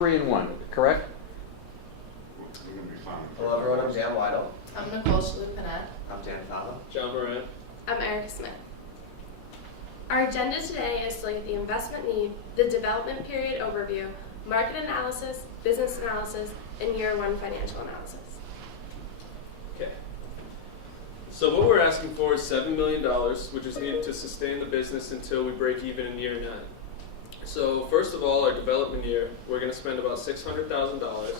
3 and 1, correct? You're gonna be fine. Hello everyone, I'm Dan Weidel. I'm Nicole Shalupinette. I'm Dan Fava. John Moran. I'm Erica Smith. Our agenda today is to look at the investment need, the development period overview, market analysis, business analysis, and year one financial analysis. Okay. So what we're asking for is $7 million, which is needed to sustain the business until we break even in year 9. So first of all, our development year, we're going to spend about $600,000.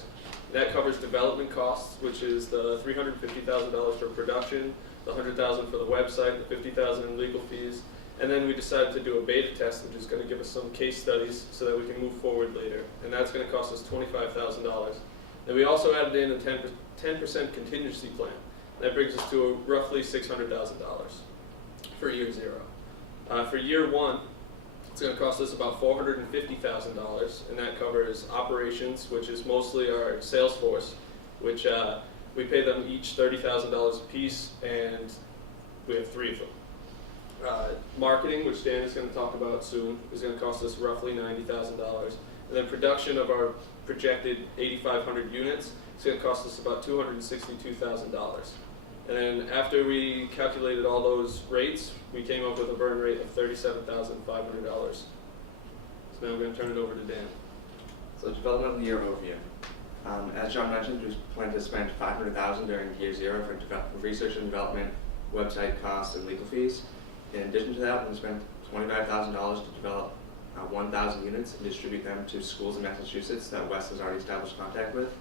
That covers development costs, which is the $350,000 for production, the $100,000 for the website, the $50,000 in legal fees, and then we decided to do a beta test, which is going to give us some case studies so that we can move forward later, and that's going to cost us $25,000. And we also added in a 10% contingency plan. That brings us to roughly $600,000 for year 0. For year 1, it's going to cost us about $450,000, and that covers operations, which is mostly our sales force, which we pay them each $30,000 a piece, and we have 3 of them. Marketing, which Dan is going to talk about soon, is going to cost us roughly $90,000. And then production of our projected 8,500 units is going to cost us about $262,000. And then after we calculated all those rates, we came up with a burn rate of $37,500. So now I'm going to turn it over to Dan. So development of the year overview. As John mentioned, we plan to spend $500,000 during year 0 for research and development, website costs, and legal fees. In addition to that, we're going to spend $25,000 to develop 1,000 units and distribute them to schools in Massachusetts that Wes has already established contact with.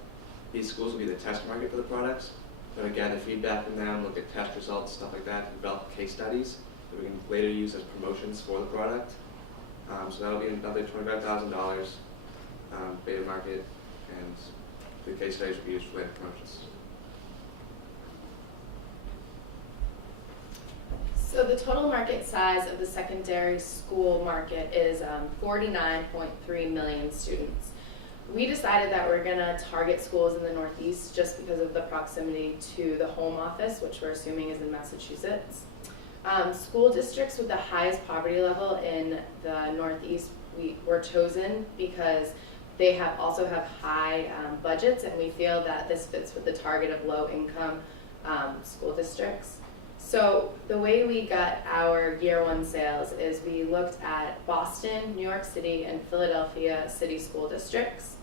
These schools will be the test market for the products. We're going to gather feedback from them, look at test results, stuff like that, and develop case studies that we can later use as promotions for the product. So that'll be another $25,000 beta market, and the case studies will be used for later promotions. So the total market size of the secondary school market is 49.3 million students. We decided that we're going to target schools in the Northeast just because of the proximity to the home office, which we're assuming is in Massachusetts. School districts with the highest poverty level in the Northeast were chosen because they also have high budgets, and we feel that this fits with the target of low-income school districts. So the way we got our year 1 sales is we looked at Boston, New York City, and Philadelphia city school districts.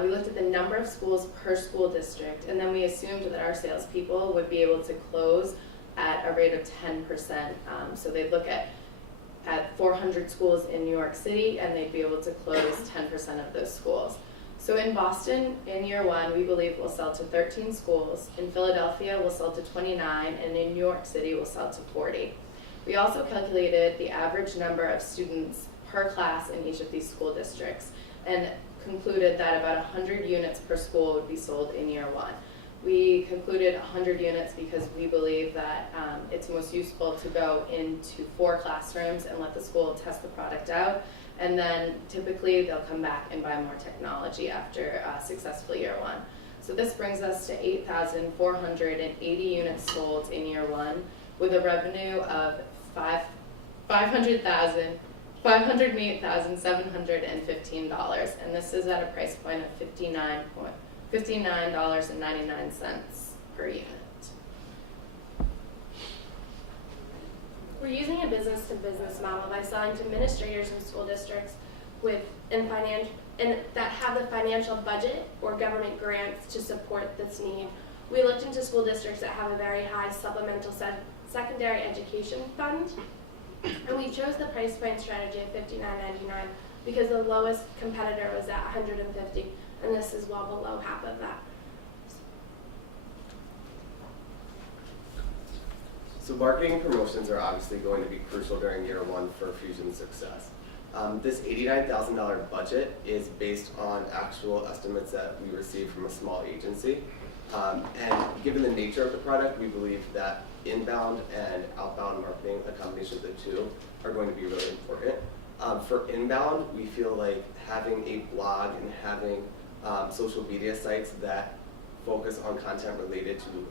We looked at the number of schools per school district, and then we assumed that our salespeople would be able to close at a rate of 10%. So they'd look at 400 schools in New York City, and they'd be able to close 10% of those schools. So in Boston, in year 1, we believe we'll sell to 13 schools. In Philadelphia, we'll sell to 29, and in New York City, we'll sell to 40. We also calculated the average number of students per class in each of these school districts, and concluded that about 100 units per school would be sold in year 1. We concluded 100 units because we believe that it's most useful to go into 4 classrooms and let the school test the product out, and then typically they'll come back and buy more technology after a successful year 1. So this brings us to 8,480 units sold in year 1 with a revenue of $508,715, and this is at a price point of $59.99 per unit. We're using a business-to-business model by selling to administrators in school districts that have the financial budget or government grants to support this need. We looked into school districts that have a very high supplemental secondary education fund, and we chose the price point strategy of $59.99 because the lowest competitor was at $150, and this is well below half of that. So marketing and promotions are obviously going to be crucial during year 1 for Fusion's success. This $89,000 budget is based on actual estimates that we received from a small agency. And given the nature of the product, we believe that inbound and outbound marketing, a combination of the two, are going to be really important. For inbound, we feel like having a blog and having social media sites that focus on content related to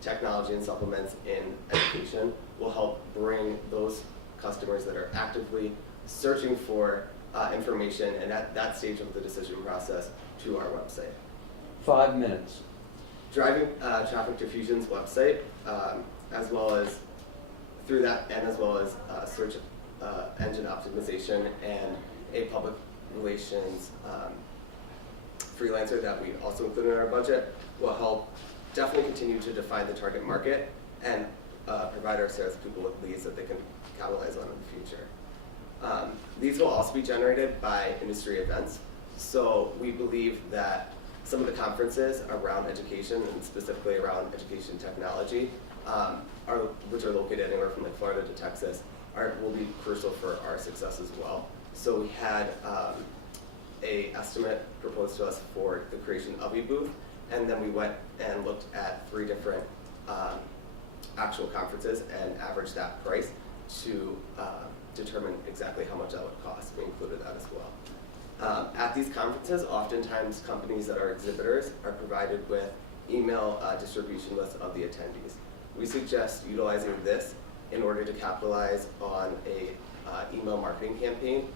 technology and supplements in education will help bring those customers that are actively searching for information and at that stage of the decision process to our website. 5 minutes. Driving traffic to Fusion's website, as well as through that, and as well as search engine optimization and a public relations freelancer that we also included in our budget, will help definitely continue to define the target market and provide our salespeople with leads that they can capitalize on in the future. These will also be generated by industry events. So we believe that some of the conferences around education and specifically around education technology, which are located anywhere from like Florida to Texas, will be crucial for our success as well. So we had a estimate proposed to us for the creation of a booth, and then we went and looked at 3 different actual conferences and averaged that price to determine exactly how much that would cost. We included that as well. At these conferences, oftentimes companies that are exhibitors are provided with email distribution lists of the attendees. We suggest utilizing this in order to capitalize on a email marketing campaign,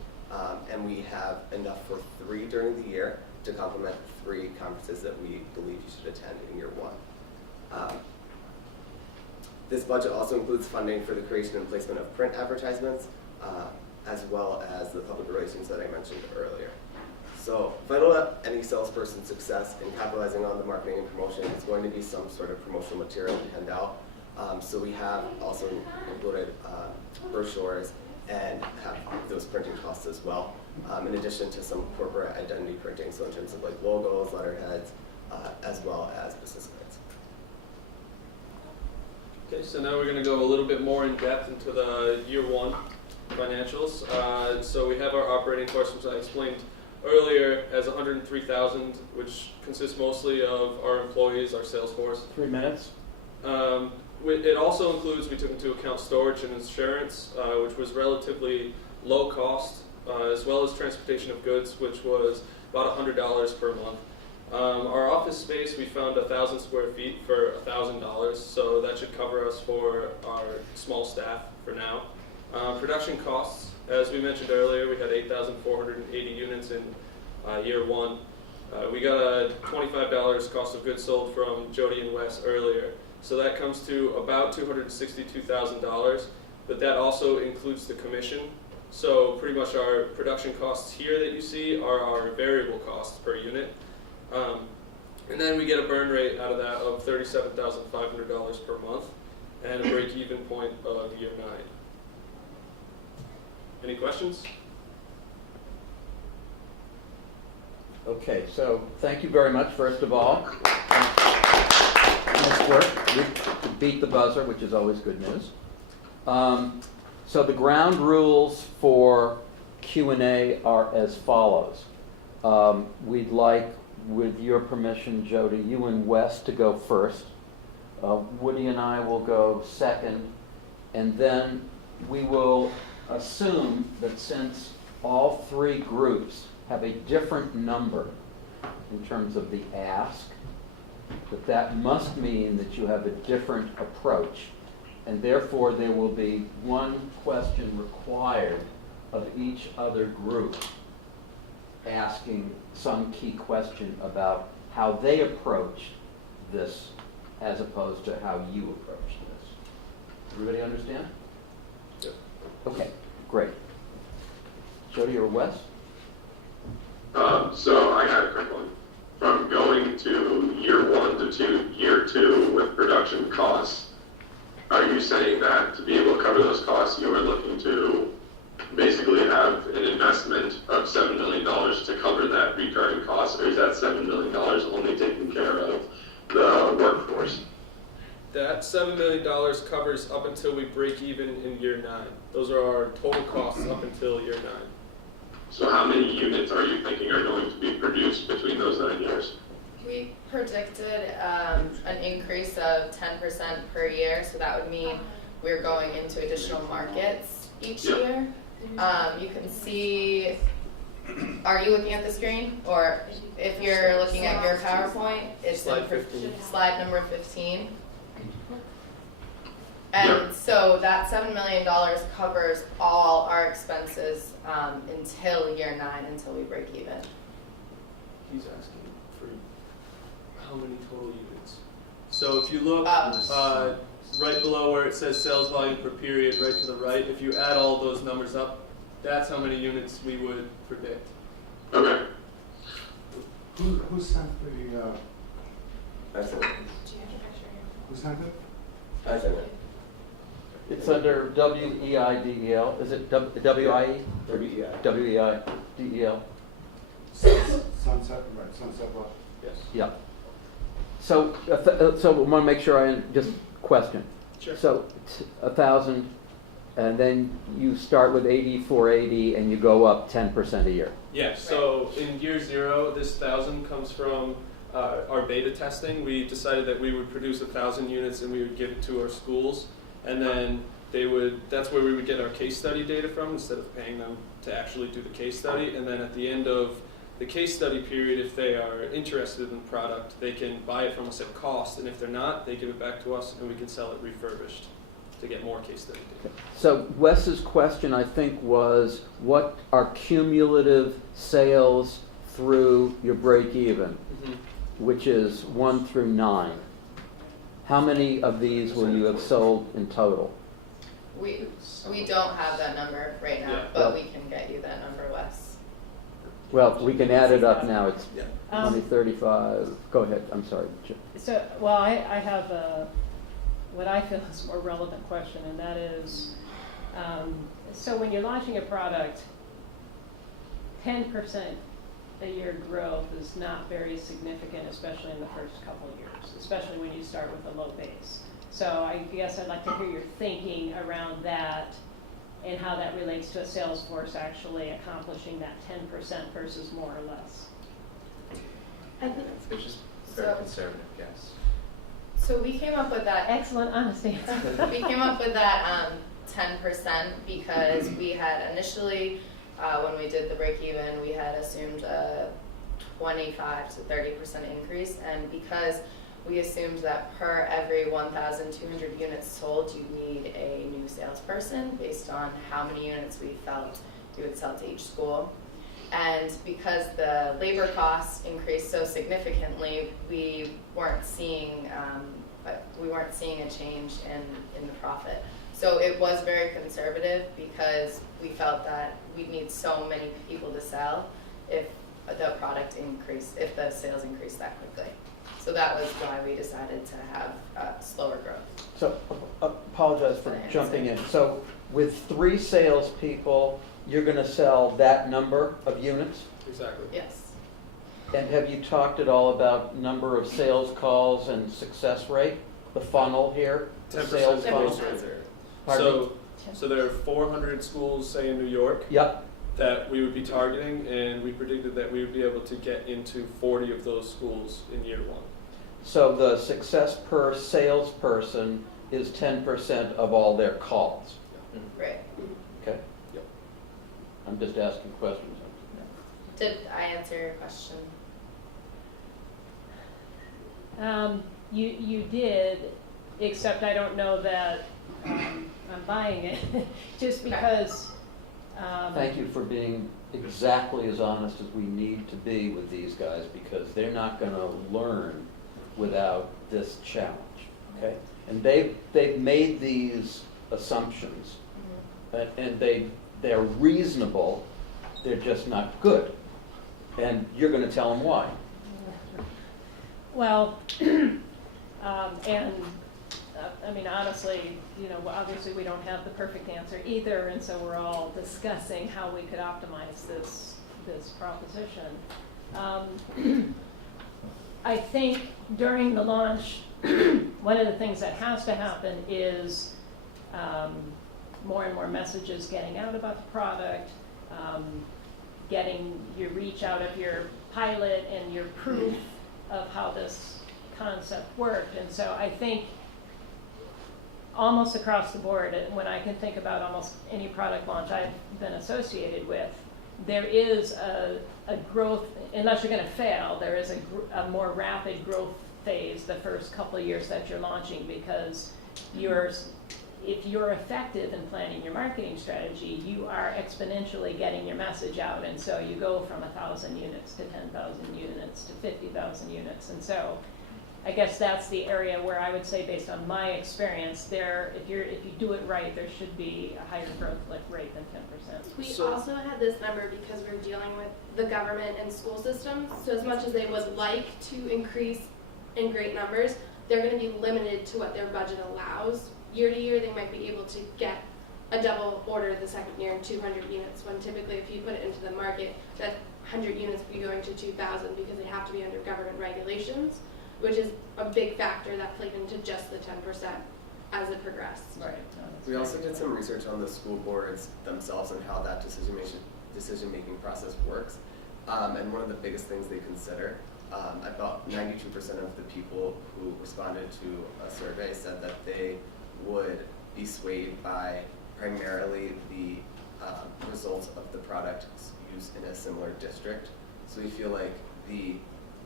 and we have enough for 3 during the year to complement 3 conferences that we believe you should attend in year 1. This budget also includes funding for the creation and placement of print advertisements, as well as the public relations that I mentioned earlier. So vital to any salesperson's success in capitalizing on the marketing and promotion is going to be some sort of promotional material to hand out. So we have also included brochures and have those printing costs as well, in addition to some corporate identity printing, so in terms of like logos, letterheads, as well as business cards. Okay, so now we're going to go a little bit more in depth into the year 1 financials. So we have our operating costs, which I explained earlier, as $103,000, which consists mostly of our employees, our sales force. 3 minutes. It also includes, we took into account storage and insurance, which was relatively low cost, as well as transportation of goods, which was about $100 per month. Our office space, we found 1,000 square feet for $1,000, so that should cover us for our small staff for now. Production costs, as we mentioned earlier, we had 8,480 units in year 1. We got a $25 cost of goods sold from Jody and Wes earlier, so that comes to about $262,000, but that also includes the commission. So pretty much our production costs here that you see are our variable costs per unit. And then we get a burn rate out of that of $37,500 per month and a break-even point of year 9. Any questions? Okay, so thank you very much, first of all. Nice work. We beat the buzzer, which is always good news. So the ground rules for Q&A are as follows. We'd like, with your permission, Jody, you and Wes to go first. Woody and I will go second. And then we will assume that since all 3 groups have a different number in terms of the ask, that must mean that you have a different approach. And therefore, there will be 1 question required of each other group asking some key question about how they approach this as opposed to how you approach this. Everybody understand? Yep. Okay, great. Jody or Wes? So I got a quick one. From going to year 1 to year 2 with production costs, are you saying that to be able to cover those costs, you are looking to basically have an investment of $7 million to cover that recurring cost, or is that $7 million only taking care of the workforce? That $7 million covers up until we break even in year 9. Those are our total costs up until year 9. So how many units are you thinking are going to be produced between those 9 years? We predicted an increase of 10% per year, so that would mean we're going into additional markets each Yep. year. You can see, are you looking at the screen? Or if you're looking at your PowerPoint, it's Slide 15. slide number 15. And so that $7 million covers all our expenses until year 9, until we break even. He's asking for how many total units. So if you look right below where it says sales volume per period, right to the right, if you add all those numbers up, that's how many units we would predict. Okay. Who sent the, I sent it. Do you have a picture here? who sent it? I sent it. It's under WEIDEL, is it WIE? WEI. WEIDEL, Sunset, right, Sunset Rock. Yes. yeah. So, so we want to make sure just question. Sure. So, 1,000, and then you start with 8480 and you go up 10% a year. Yeah, so in year 0, this 1,000 comes from our beta testing. We decided that we would produce 1,000 units and we would give it to our schools. And then that's where we would get our case study data from instead of paying them to actually do the case study. And then at the end of the case study period, if they are interested in the product, they can buy it from us at cost. And if they're not, they give it back to us and we can sell it refurbished to get more case study data. So Wes's question, I think, was what are cumulative sales through your break even, which is 1 through 9. How many of these will you have sold in total? We don't have that number right now, Yeah. but we can get you that number, Wes. Well, we can add it up now. It's Yeah. 20, 35. Go ahead. I'm sorry. So, well, I have what I feel is a more relevant question, and that is, so when you're launching a product, 10% a year growth is not very significant, especially in the first couple of years, especially when you start with a low base. So I guess I'd like to hear your thinking around that and how that relates to a sales force actually accomplishing that 10% versus more or less. I think It's just So- very conservative, yes. So we came up with that. Excellent, honest answer. We came up with that 10% because we had initially, when we did the break even, we had assumed a 25 to 30% increase, and because we assumed that per every 1,200 units sold, you need a new salesperson based on how many units we felt you would sell to each school. And because the labor costs increased so significantly, we weren't seeing a change in the profit. So it was very conservative because we felt that we'd need so many people to sell if the sales increased that quickly. So that was why we decided to have slower growth. So, apologize for jumping in. So, with 3 salespeople, you're going to sell that number of units? Exactly. Yes. And have you talked at all about number of sales calls and success rate? The funnel here? The 10% sales funnel? goes right there. Pardon me? So there are 400 schools, say in New York, Yep. that we would be targeting, and we predicted that we would be able to get into 40 of those schools in year 1. So the success per salesperson is 10% of all their calls. Right. Okay? Yep. I'm just asking questions. Did I answer your question? You did, except I don't know that I'm buying it, just Okay. because. Thank you for being exactly as honest as we need to be with these guys, because they're not going to learn without this challenge, okay? And they've made these assumptions, and they're reasonable, they're just not good. And you're going to tell them why. Well, I mean, honestly, obviously we don't have the perfect answer either, and so we're all discussing how we could optimize this proposition. I think during the launch, one of the things that has to happen is more and more messages getting out about the product, getting your reach out of your pilot and your proof of how this concept worked. And so I think almost across the board, when I can think about almost any product launch I've been associated with, there is a growth, unless you're going to fail, there is a more rapid growth phase the first couple of years that you're launching, because you're if you're effective in planning your marketing strategy, you are exponentially getting your message out. And so you go from 1,000 units to 10,000 units to 50,000 units. And so I guess that's the area where I would say, based on my experience, if you do it right, there should be a higher growth rate than 10%. We So- also had this number because we're dealing with the government and school systems. So as much as they would like to increase in great numbers, they're going to be limited to what their budget allows. Year to year, they might be able to get a double order the second year in 200 units, when typically if you put it into the market, that 100 units would be going to 2,000 because they have to be under government regulations, which is a big factor that played into just the 10% as it progressed. Right. No, that's We also very did some research on the school boards themselves and how that decision-making process works. And one of the biggest things they consider, about 92% of the people who responded to a survey said that they would be swayed by primarily the results of the product used in a similar district. So we feel like the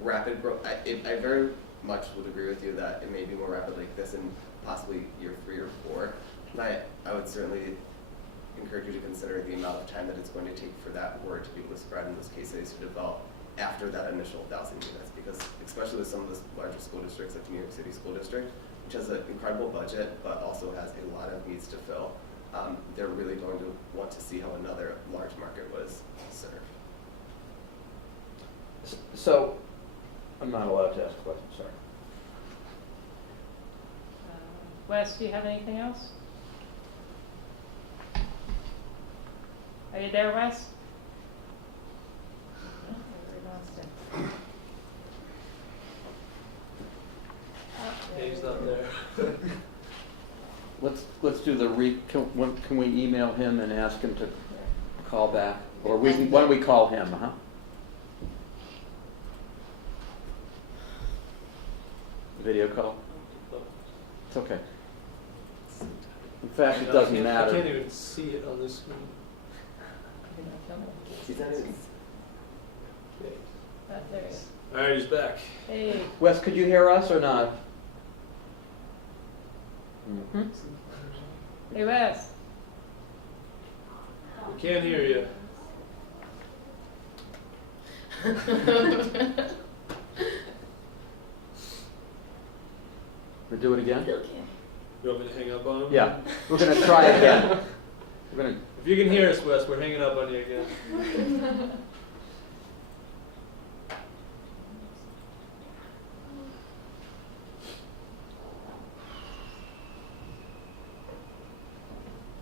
rapid growth, I very much would agree with you that it may be more rapid like this in possibly year 3 or 4. And I would certainly encourage you to consider the amount of time that it's going to take for that word to be able to spread in those case studies to develop after that initial 1,000 units, because especially with some of the larger school districts like the New York City School District, which has an incredible budget but also has a lot of needs to fill, they're really going to want to see how another large market was served. So, I'm not allowed to ask a question, sorry. Wes, do you have anything else? Are you there, Wes? Oh, we lost him. Yeah, he's not there. Let's do the can we email him and ask him to call back? Or why don't we call him, huh? Video call? It's okay. In fact, it doesn't I matter. can't even see it on this screen. He's not even- There he is. All right, he's back. Hey, Wes, could you hear us or not? Mm-hmm. hey Wes. We can't hear you. We do it again? You want me to hang up on him? Yeah. We're gonna try again. We're gonna. If you can hear us, Wes, we're hanging up on you again.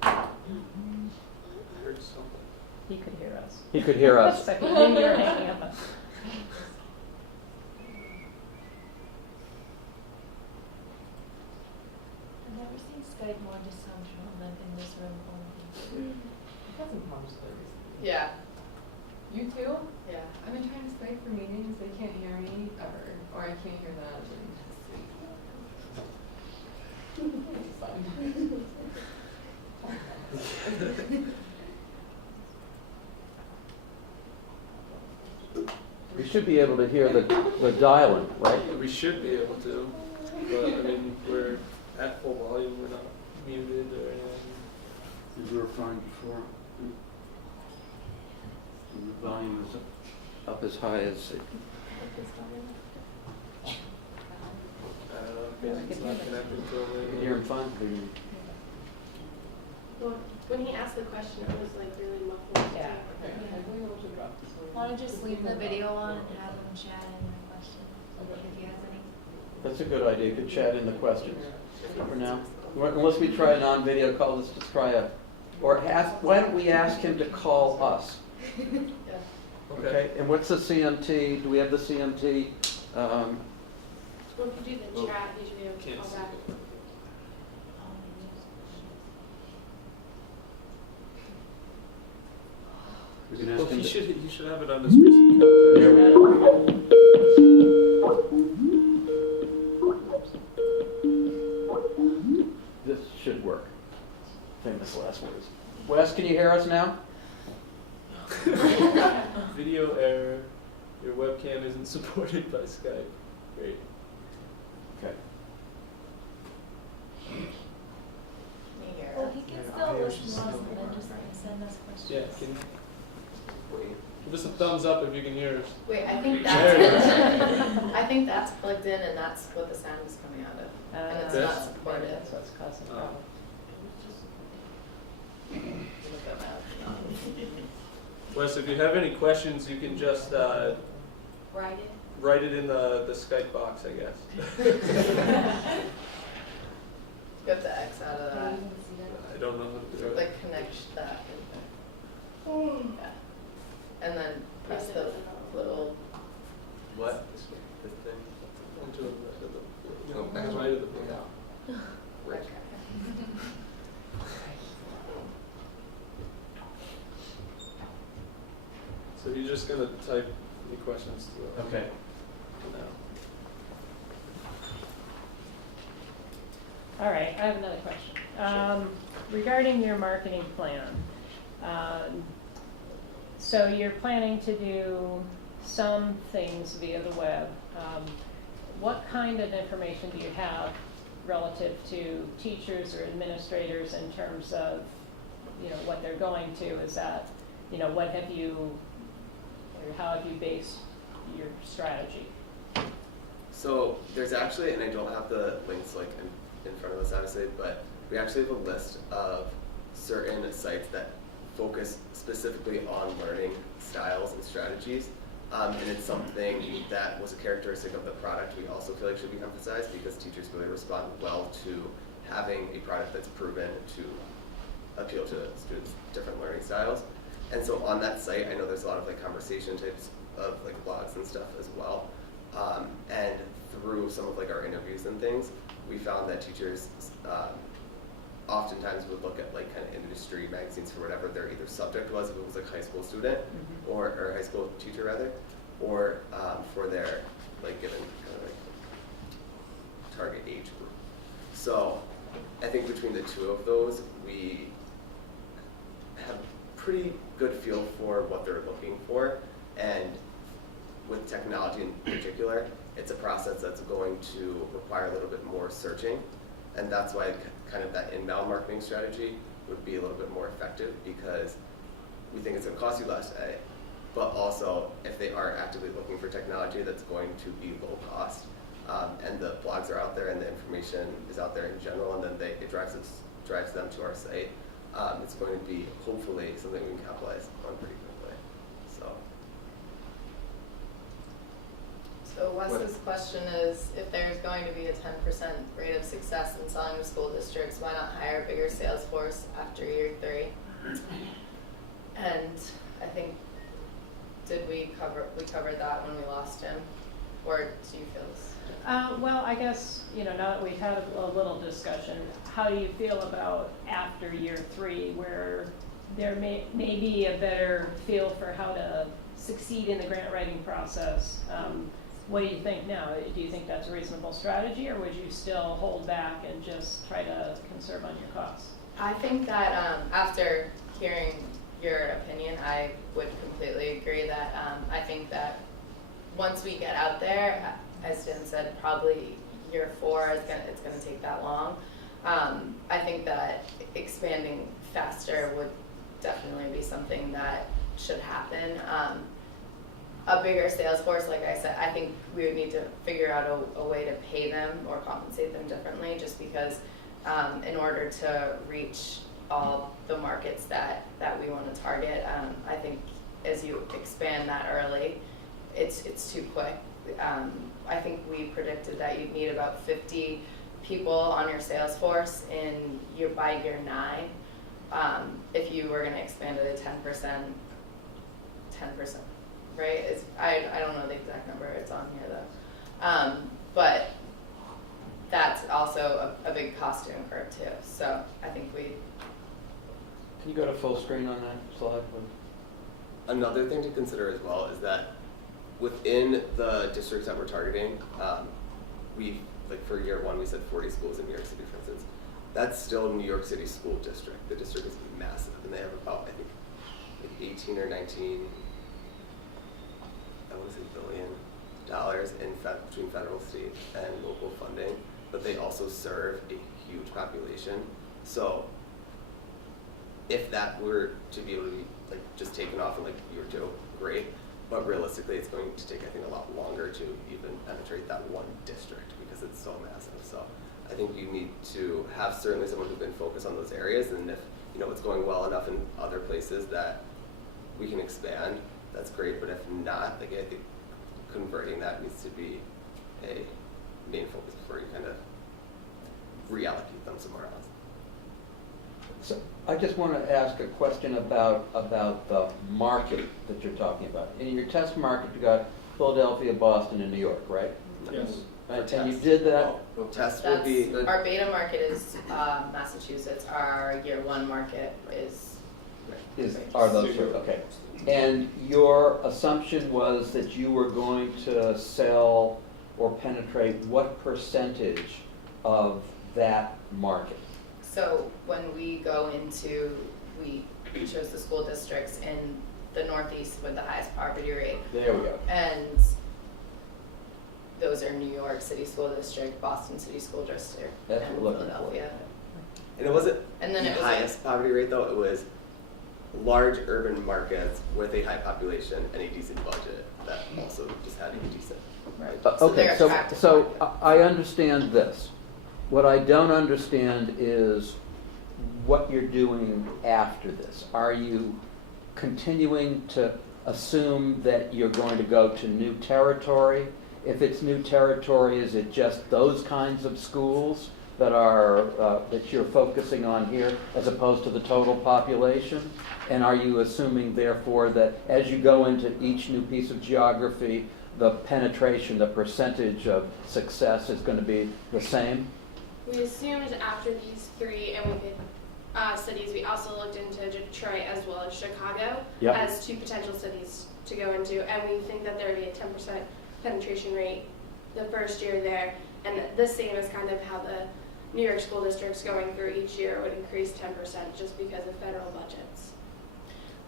I heard something. He could hear us. He could hear us. So he knew you were hanging up on. I've never seen Skype more dysfunctional than in this room only. Yeah, You too? yeah. I've been trying to Skype for meetings, they can't hear me ever, or I can't hear them. It's fun. We should be able to hear the dial-in, right? We should be able to, but I mean, we're at full volume, we're not muted or anything. You were fine before. The volume is up as high as it. I don't know, because it's not connected to You a can hear him fine? Well, when he asked the question, it was like really muffled. Yeah. Why don't you just leave the video on and have them chat in their questions, if he has any? That's a good idea. Good chat in the questions for now. Unless we try a non-video call, let's just try why don't we ask him to call us? Okay, and what's the CMT? Do we have the CMT? Well, if you do the chat, you should be able to Can't call see back. it. We can ask Well, him to- he should have it on his screen. There we go. This should work. Famous last words. Wes, can you hear us now? Video error. Your webcam isn't supported by Skype. Great. Okay. Yeah, can, Wait. give us a thumbs up if you can hear us. Wait, I think There it that's, I think that's plugged in and that's what the sound is coming out of. And it's Okay. not supported. That's what's causing Oh. problems. Look at that. Wes, if you have any questions, you can just Write it. write it in the Skype box, I guess. You have to X out of that, I don't know how to do it. like connect that. Yeah. And then press the little, What? This thing? Into the, Oh, back right of the page. Right. okay. So you're just gonna type any questions to it. Okay. Now. All right, I have another question. Regarding your marketing plan, so you're planning to do some things via the web. What kind of information do you have relative to teachers or administrators in terms of, you know, what they're going to? Is that, you know, what have you, or how have you based your strategy? So there's actually, and I don't have the links like in front of us obviously, but we actually have a list of certain sites that focus specifically on learning styles and strategies. And it's something that was a characteristic of the product we also feel like should be emphasized because teachers really respond well to having a product that's proven to appeal to students' different learning styles. And so on that site, I know there's a lot of like conversation types of like blogs and stuff as well. And through some of like our interviews and things, we found that teachers oftentimes would look at like kind of industry magazines for whatever their either subject was, if it was like high school student or high school teacher rather, or for their like given kind of like target age group. So I think between the two of those, we have pretty good feel for what they're looking for, and with technology in particular, it's a process that's going to require a little bit more searching, and that's why kind of that inbound marketing strategy would be a little bit more effective because we think it's going to cost you less, but also if they are actively looking for technology that's going to be low cost, and the blogs are out there and the information is out there in general, and then it drives them to our site, it's going to be hopefully something we can capitalize on pretty quickly. So Wes's question is, if there's going to be a 10% rate of success in selling to school districts, why not hire a bigger sales force after year 3? And I think, we covered that when we lost him? Or do you feel this? Well, I guess, you know, now that we've had a little discussion, how do you feel about after year 3, where there may be a better feel for how to succeed in the grant writing process? What do you think now? Do you think that's a reasonable strategy, or would you still hold back and just try to conserve on your costs? I think that after hearing your opinion, I would completely agree that I think that once we get out there, as Dan said, probably year 4 it's gonna take that long. I think that expanding faster would definitely be something that should happen. A bigger sales force, like I said, I think we would need to figure out a way to pay them or compensate them differently, just because in order to reach all the markets that we want to target, I think as you expand that early, it's too quick. I think we predicted that you'd need about 50 people on your sales force by year 9 if you were going to expand it at 10%, right? I don't know the exact number, it's on here though. But that's also a big cost to incur too. So I think Can you go to full screen on that slide, please? Another thing to consider as well is that within the districts that we're targeting, we, like for year 1, we said 40 schools in New York City, for instance. That's still New York City school district. The district is massive, and they have about, I think, like 18 or 19, I want to say $billion between federal, state, and local funding, but they also serve a huge population. So if that were to be able to be like just taken off in like year 2, great. But realistically, it's going to take, I think, a lot longer to even penetrate that one district because it's so massive. So I think you need to have certainly someone who can focus on those areas, and if it's going well enough in other places that we can expand, that's great. But if not, like I think converting that needs to be a main focus before you kind of reallocate them somewhere else. So I just want to ask a question about the market that you're talking about. In your test market, you got Philadelphia, Boston, and New York, right? Yes. Right, and you did that. Test would be Our beta market is Massachusetts. Our year 1 market Are those okay? And your assumption was that you were going to sell or penetrate what percentage of that market? So when we go into, we chose the school districts in the Northeast with the highest poverty rate. There we go. And those are New York City School District, Boston City School District, That's and what we're looking Philadelphia. And it wasn't And then the it was highest poverty rate though, it was large urban markets with a high population and a decent budget that also just had a decent. Right. Okay, they're so, attractive so markets. I understand this. What I don't understand is what you're doing after this. Are you continuing to assume that you're going to go to new territory? If it's new territory, is it just those kinds of schools that are that you're focusing on here as opposed to the total population? And are you assuming therefore that as you go into each new piece of geography, the penetration, the percentage of success is going to be the same? We assumed after these 3 and we did cities, we also looked into Detroit as well as Chicago Yep. as 2 potential cities to go into, and we think that there would be a 10% penetration rate the first year there, and the same as kind of how the New York school districts going through each year would increase 10% just because of federal budgets.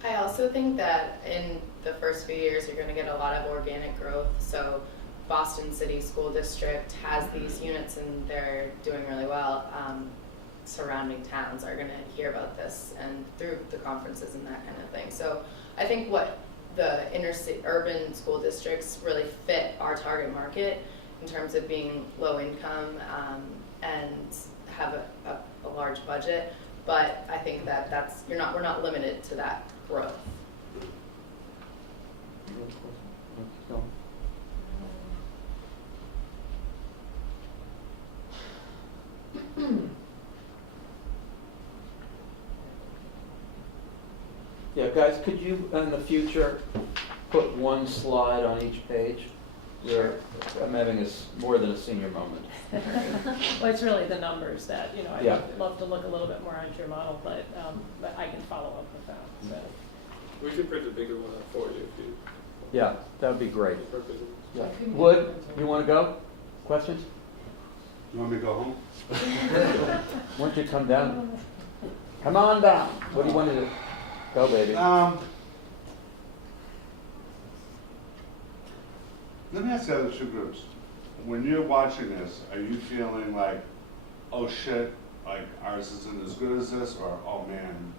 I also think that in the first few years, you're going to get a lot of organic growth. So Boston City School District has these units and they're doing really well. Surrounding towns are going to hear about this and through the conferences and that kind of thing. So I think what the inner city, urban school districts really fit our target market in terms of being low income and have a large budget. But I think that we're not limited to that growth. Yeah, guys, could you in the future put one slide on each page? I'm having more than a senior moment. Well, it's really the numbers that, I'd Yeah. love to look a little bit more into your model, but I can follow up with that, so. We could print a bigger one out for you if you Yeah, that would be great. prefer bigger. Yeah. Wood, you want to go? Questions? You want me to go home? Why don't you come down? Come on down. What do you want to do? Go, baby. Let me ask the other 2 groups. When you're watching this, are you feeling like, oh shit, like ours isn't as good as this, or oh man,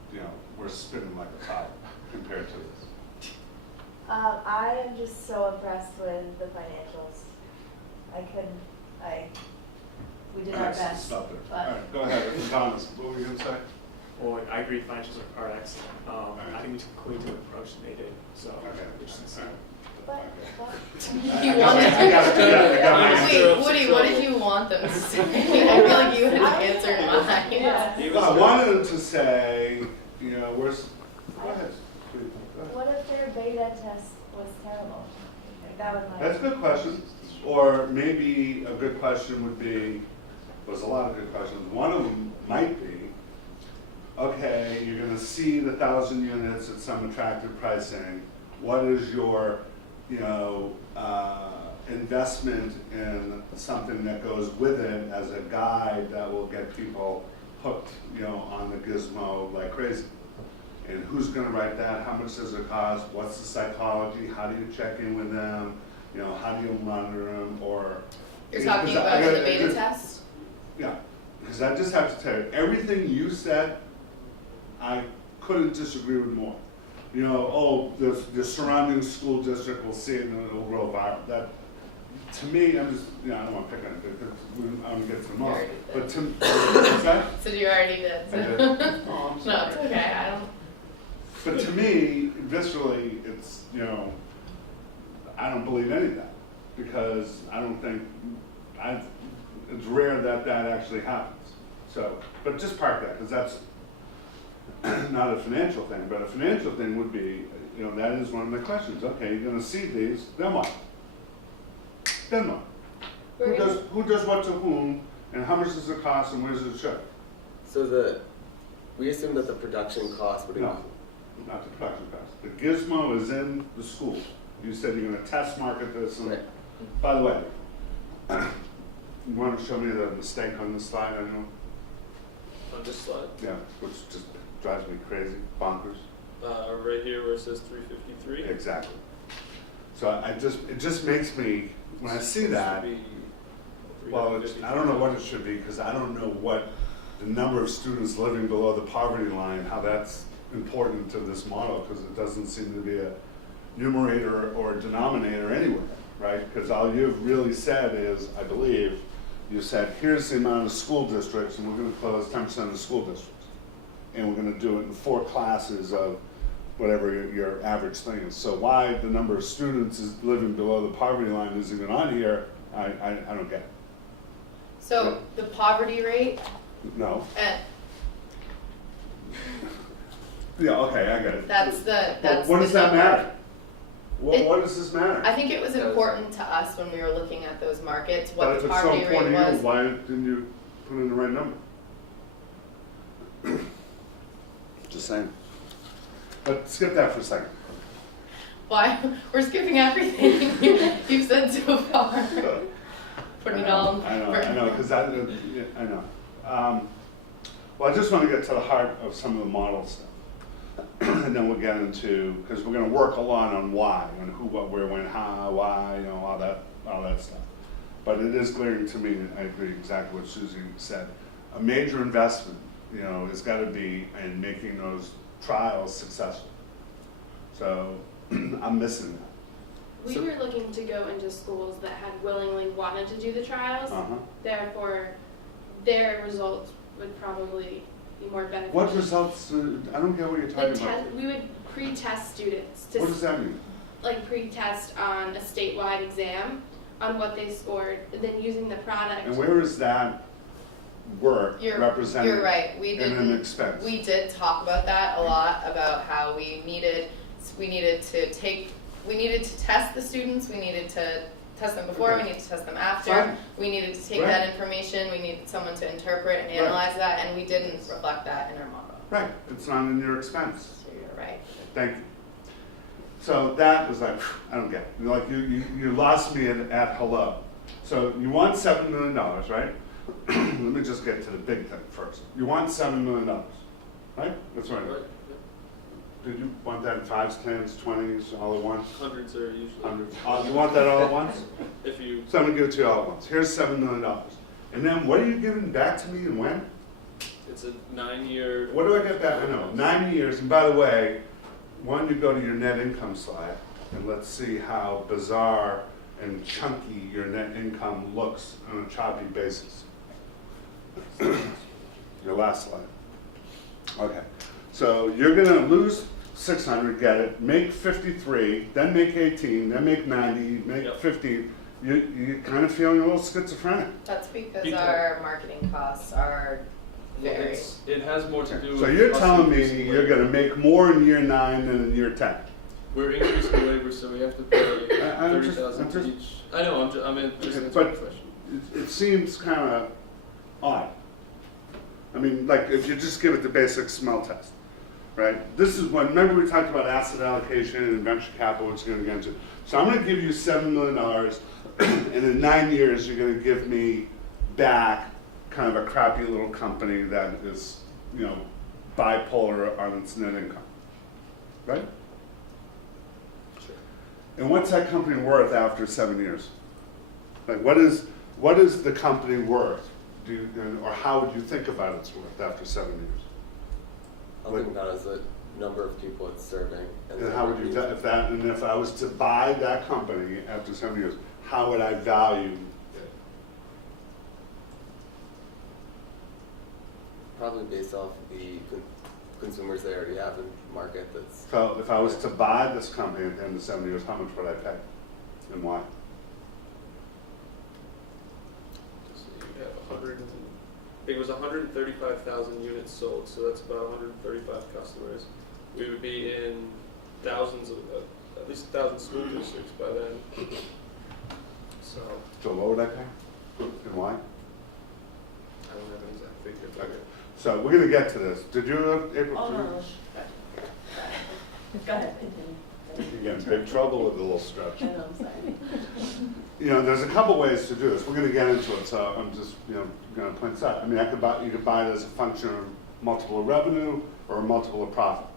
we're spinning like a top compared to this? I am just so impressed with the financials. We did our Alright, best. Stop there. but- All right, go ahead. Thomas, what were you gonna say? Well, I agree, financials are excellent. I think we took a completely different approach than they did, so Okay. we just see. But, You wanted Wait, Woody, what did you want them to say? I feel like you had answered mine. Yeah. I wanted them to say, we're. Go ahead. What if their beta test was terrible? Like, that was my. That's a good question. Or maybe a good question would be, there's a lot of good questions. One of them might be, okay, you're gonna see the 1,000 units at some attractive pricing. What is your, investment in something that goes with it as a guide that will get people hooked, on the gizmo like crazy? And who's gonna write that? How much does it cost? What's the psychology? How do you check in with them? How do you monitor them? Or You're talking about the beta test? Yeah, because I just have to tell you, everything you said, I couldn't disagree with more. you know, oh, the surrounding school district will see it and it'll grow viral. That, to me, I'm just, you know, I don't want to pick on it, because I'm gonna get to the most. But to, what's that? So you already did. I did. Oh, I'm No, sorry. it's okay, I don't. But to me, viscerally, it's, you know, I don't believe any of that, because I don't think, it's rare that that actually happens. So, but just park that, because that's not a financial thing, but a financial thing would be, you know, that is one of the questions. Okay, you're gonna seed these, then what? Then what? Who does what to whom, and how much does it cost, and where does it show? So we assume that the production cost would No, not the production cost. The gizmo is in the school. You said you're gonna test market this, and, Right. by the way, you wanna show me the mistake on this slide, I know? On this slide, Yeah, which just drives me crazy, bonkers. right here where it says 353. Exactly. So it just makes me, when I see that, well, I don't know what it should be, because I don't know what the number of students living below the poverty line, how that's important to this model, because it doesn't seem to be a numerator or a denominator anywhere, right? Because all you've really said is, I believe, you said, here's the amount of school districts, and we're gonna close 10% of the school districts. And we're gonna do it in 4 classes of whatever your average thing is. So why the number of students is living below the poverty line isn't even on here, I don't get it. So the poverty rate, No. and Yeah, okay, I get it. that's But what the does that number. matter? It- What does this matter? I think it was important to us when we were looking at those markets, what But the if it's so poverty rate important to you, was. why didn't you put in the right number? Just saying. But skip that for a second. Why, we're skipping everything you've said so far. Putting it all. I know, because I know. Well, I just want to get to the heart of some of the model stuff. And then we'll get into, because we're going to work a lot on why, and who, what, where, when, how, why, you know, all that stuff. But it is glaring to me, and I agree exactly what Susie said, a major investment, you know, has got to be in making those trials successful. So I'm missing that. We were looking to go into schools that had willingly wanted to do the trials. Uh-huh. Therefore, their results would probably be more beneficial. What results, I don't get what you're talking about. We would pre-test students to What does that mean? like pre-test on a statewide exam on what they scored, and then using the product. And where is that work represented You're right, we in an didn't, expense? we did talk about that a lot, about how we needed to test the students, we needed to test them before, we Okay. needed to test them after, Fine. we needed to take Right. that information, we needed someone to interpret and Right. analyze that, and we didn't reflect that in our model. Right, it's not in your expense. So you're right. Thank you. So that was like, I don't get it. Like you lost me at hello. So you want $7 million, right? Let me just get to the big thing first. You want $7 million, right? That's right. Right. Did you want that in 5s, 10s, 20s, all at once? Hundreds are usually. Hundreds? You want that all at once? If you. So I'm gonna give it to you all at once. Here's $7 million. And then what are you giving back to me and when? It's a 9-year. What do I get back? I know, 9 years. And by the way, why don't you go to your net income slide and let's see how bizarre and chunky your net income looks on a choppy basis. Your last slide. Okay. So you're gonna lose 600, get it, make 53, then make 18, then make 90, make Yep. 15. You're kind of feeling a little schizophrenic. That's because Because- our marketing costs are very. It has more to do with. So you're us telling me increasing you're labor. gonna make more in year 9 than in year 10? We're increasing labor, so we have to pay I'm just- 30,000 I'm just- each. I know, I'm just answering But- the question. It seems kind of odd. I mean, like, if you just give it the basic smell test, right? This is when, remember we talked about asset allocation and venture capital, which you're gonna get into. So I'm gonna give you $7 million, and in 9 years, you're gonna give me back kind of a crappy little company that is, you know, bipolar on its net income, right? Sure. And what's that company worth after 7 years? Like, what is the company worth? Or how would you think about its worth after 7 years? I'll think about it as number of people it's serving. And then how would you, if I was to buy that company after 7 years, how would I value? Probably based off the consumers they already have in the market that's. So if I was to buy this company at the end of 7 years, how much would I pay? And why? So you have 100, I think it was 135,000 units sold, so that's about 135 customers. We would be in thousands of, at least 1,000 school districts by then. So So what would I pay? And why? I don't have an exact figure. but- Okay. So we're gonna get to this. Did you, April? Oh, no, go ahead, continue. You get in big trouble with the little stretch. I know, I'm sorry. You know, there's a couple ways to do this. We're gonna get into it, so I'm just, gonna point this out. I mean, you could buy it as a function of multiple of revenue or a multiple of profit.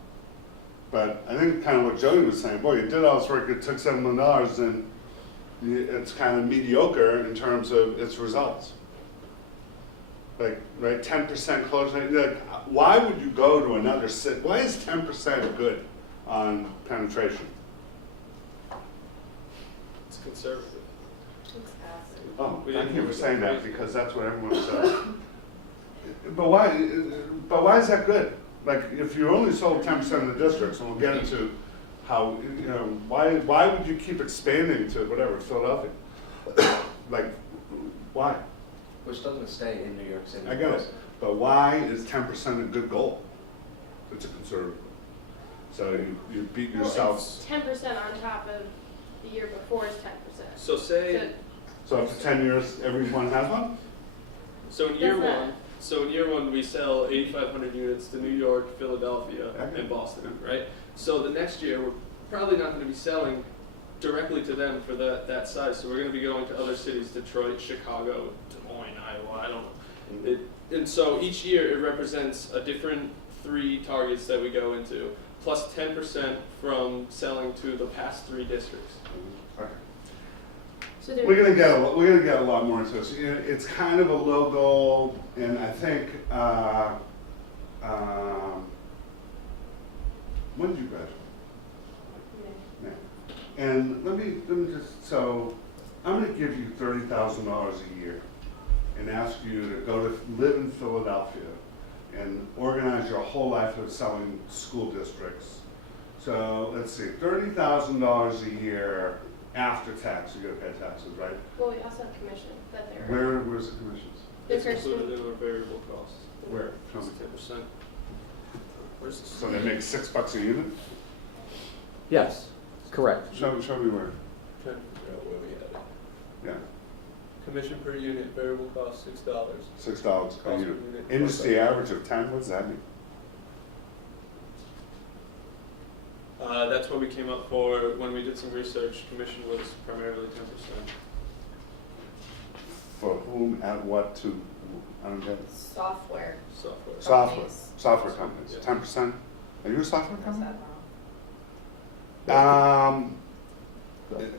But I think kind of what Jody was saying, boy, you did all this work, it took $7 million, and it's kind of mediocre in terms of its results. Like, right, 10% close rate, like, why would you go to another city? Why is 10% good on penetration? It's conservative. Oh, We thank didn't you for move it saying that, crazy. because that's what everyone says. But why is that good? Like, if you only sold 10% of the districts, and we'll get into how, why would you keep expanding to whatever, Philadelphia? Like, why? We're still gonna stay in New York City. I get it, but why is 10% a good goal? It's a conservative. So you beat yourselves. 10% on top of the year before is 10%. So say, So after 10 years, everyone has one? so in year Does that- one, we sell 8,500 units to New York, Philadelphia, Okay. and Boston, right? So the next year, we're probably not gonna be selling directly to them for that size, so we're gonna be going to other cities, Detroit, Chicago, Des Moines, Iowa, I don't know. And so each year, it represents a different 3 targets that we go into, plus 10% from selling to the past 3 districts. Okay. So there- We're gonna get a lot more into this. It's kind of a low goal, and I think, when did you graduate? Yeah. And let me just, so, I'm gonna give you $30,000 a year and ask you to go to live in Philadelphia and organize your whole life of selling school districts. So, let's see, $30,000 a year after tax, you gotta pay taxes, right? Well, we also have commission that they're. Where's the commissions? The It's first included one. in our variable costs. Where? Show It's me. 10%. Where's this? So they make $6 a unit? Yes, correct. Show me where. Trying to figure out where we had it. Yeah, Commission per unit, variable cost $6. $6 a Cost unit. per unit. Industry average of 10, what does that mean? That's what we came up for when we did some research. Commission was primarily 10%. For whom, at what, to, I don't get it. Software. Software. Software companies, Yeah. 10%? Are you a software Is company? that wrong?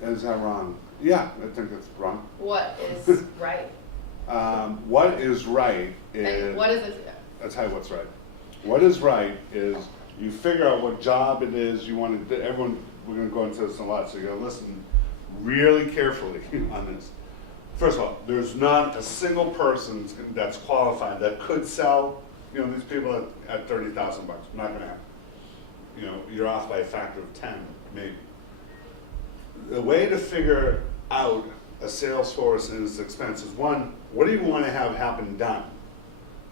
Is that wrong? Yeah, I think that's wrong. What is right? What is right And is, what is it? I'll tell you what's right. What is right is you figure out what job it is you want to do. Everyone, we're going to go into this a lot, so you got to listen really carefully on this. First of all, there's not a single person that's qualified that could sell, these people at $30,000. Not going to happen. You're off by a factor of 10, maybe. The way to figure out a sales force and its expenses, one, what do you want to have happen done?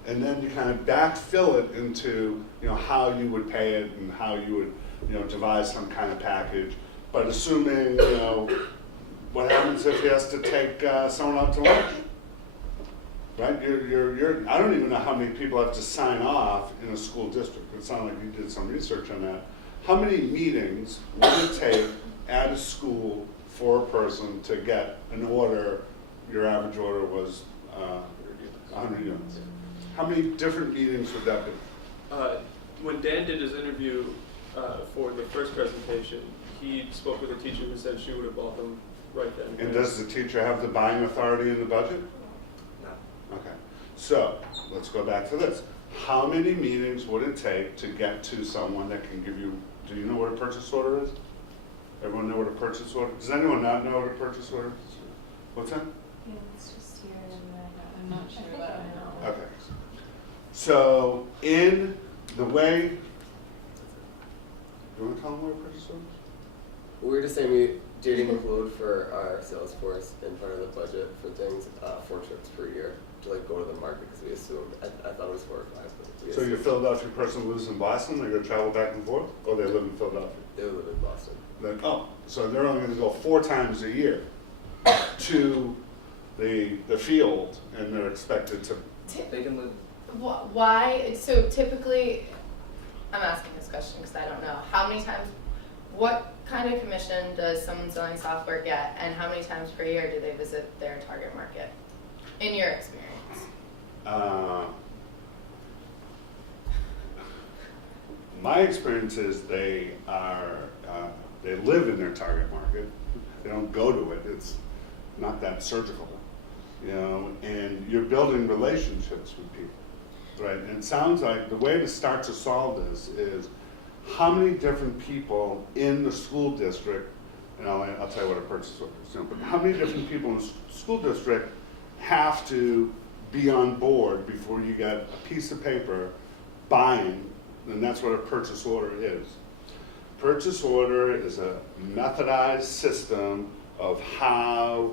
And then you kind of backfill it into, how you would pay it and how you would, devise some kind of package. But assuming, what happens if he has to take someone out to lunch? Right? I don't even know how many people have to sign off in a school district. It sounded like you did some research on that. How many meetings would it take at a school for a person to get an order? Your average order was 100 units. How many different meetings would that be? When Dan did his interview for the first presentation, he spoke with a teacher who said she would have bought them right then. And does the teacher have the buying authority in the budget? No. Okay, so let's go back to this. how many meetings would it take to get to someone that can give you, do you know what a purchase order is? Everyone know what a purchase order, does anyone not know what a purchase order is? What's that? Yeah, it's just here and I'm not sure that I know. Okay. So in the way, do you want to tell them what a purchase order is? We were just saying we did include for our sales force in part of the budget for things, 4 trips per year to like go to the market because we assumed, I thought it was 4 or 5. But we So your assumed Philadelphia person lives in Boston, they're gonna travel back and forth, or they live in Philadelphia? they would live in Boston. Then, oh, so they're only gonna go 4 times a year to the field, and they're expected to, They can live. Why, so typically, I'm asking this question because I don't know, how many times, what kind of commission does someone selling software get, and how many times per year do they visit their target market, in your experience? My experience is they live in their target market, they don't go to it, it's not that surgical, you know, and you're building relationships with people, right? And it sounds like the way to start to solve this is how many different people in the school district, and I'll tell you what a purchase order is, but how many different people in the school district have to be on board before you get a piece of paper buying, and that's what a purchase order is. Purchase order is a methodized system of how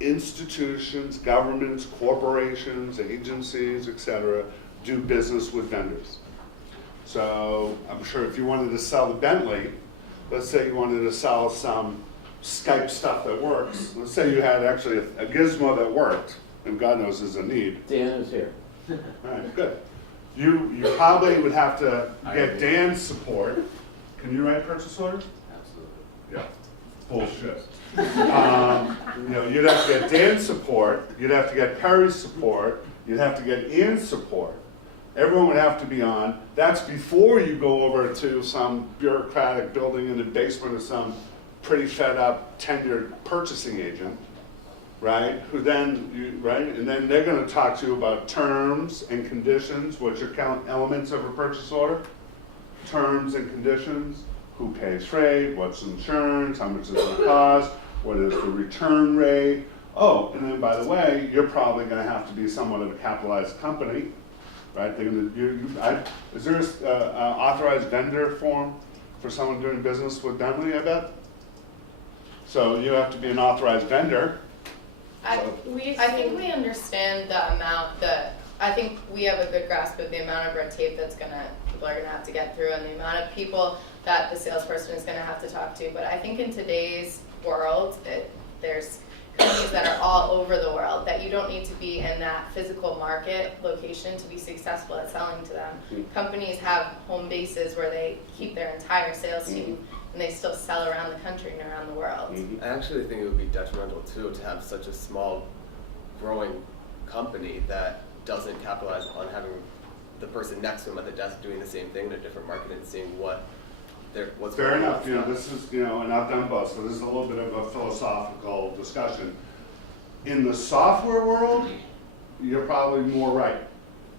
institutions, governments, corporations, agencies, etc., do business with vendors. So I'm sure if you wanted to sell the Bentley, let's say you wanted to sell some Skype stuff that works, let's say you had actually a gizmo that worked, and God knows there's a need. Dan is here. All right, good. You probably would have to get Dan's support. Can you write purchase orders? Absolutely. Yeah, bullshit. You know, you'd have to get Dan's support, you'd have to get Perry's support, you'd have to get Ian's support. Everyone would have to be on. That's before you go over to some bureaucratic building in the basement of some pretty fed up tenured purchasing agent, right? Who then, right? And then they're gonna talk to you about terms and conditions, which are elements of a purchase order. Terms and conditions, who pays freight, what's insurance, how much is it gonna cost, what is the return rate. Oh, and then by the way, you're probably gonna have to be somewhat of a capitalized company, right? They're gonna, is there an authorized vendor form for someone doing business with Bentley, I bet? So you have to be an authorized vendor. I think we understand the amount that, I think we have a good grasp of the amount of red tape people are gonna have to get through, and the amount of people that the salesperson is gonna have to talk to. But I think in today's world, there's companies that are all over the world, that you don't need to be in that physical market location to be successful at selling to them. Companies have home bases where they keep their entire sales team, and they still sell around the country and around the world. I actually think it would be detrimental too to have such a small, growing company that doesn't capitalize on having the person next to them at the desk doing the same thing in a different market and seeing what's Fair going on. enough, you know, this is, you know, and I've done both, so this is a little bit of a philosophical discussion. In the software world, you're probably more right,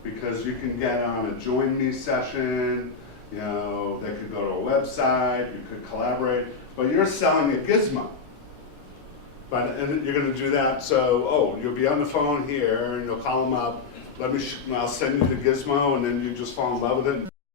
because you can get on a join me session, you know, they could go to a website, you could collaborate, but you're selling a gizmo. And you're gonna do that, so, you'll be on the phone here, and you'll call them up, I'll send you the gizmo, and then you just fall in love with it.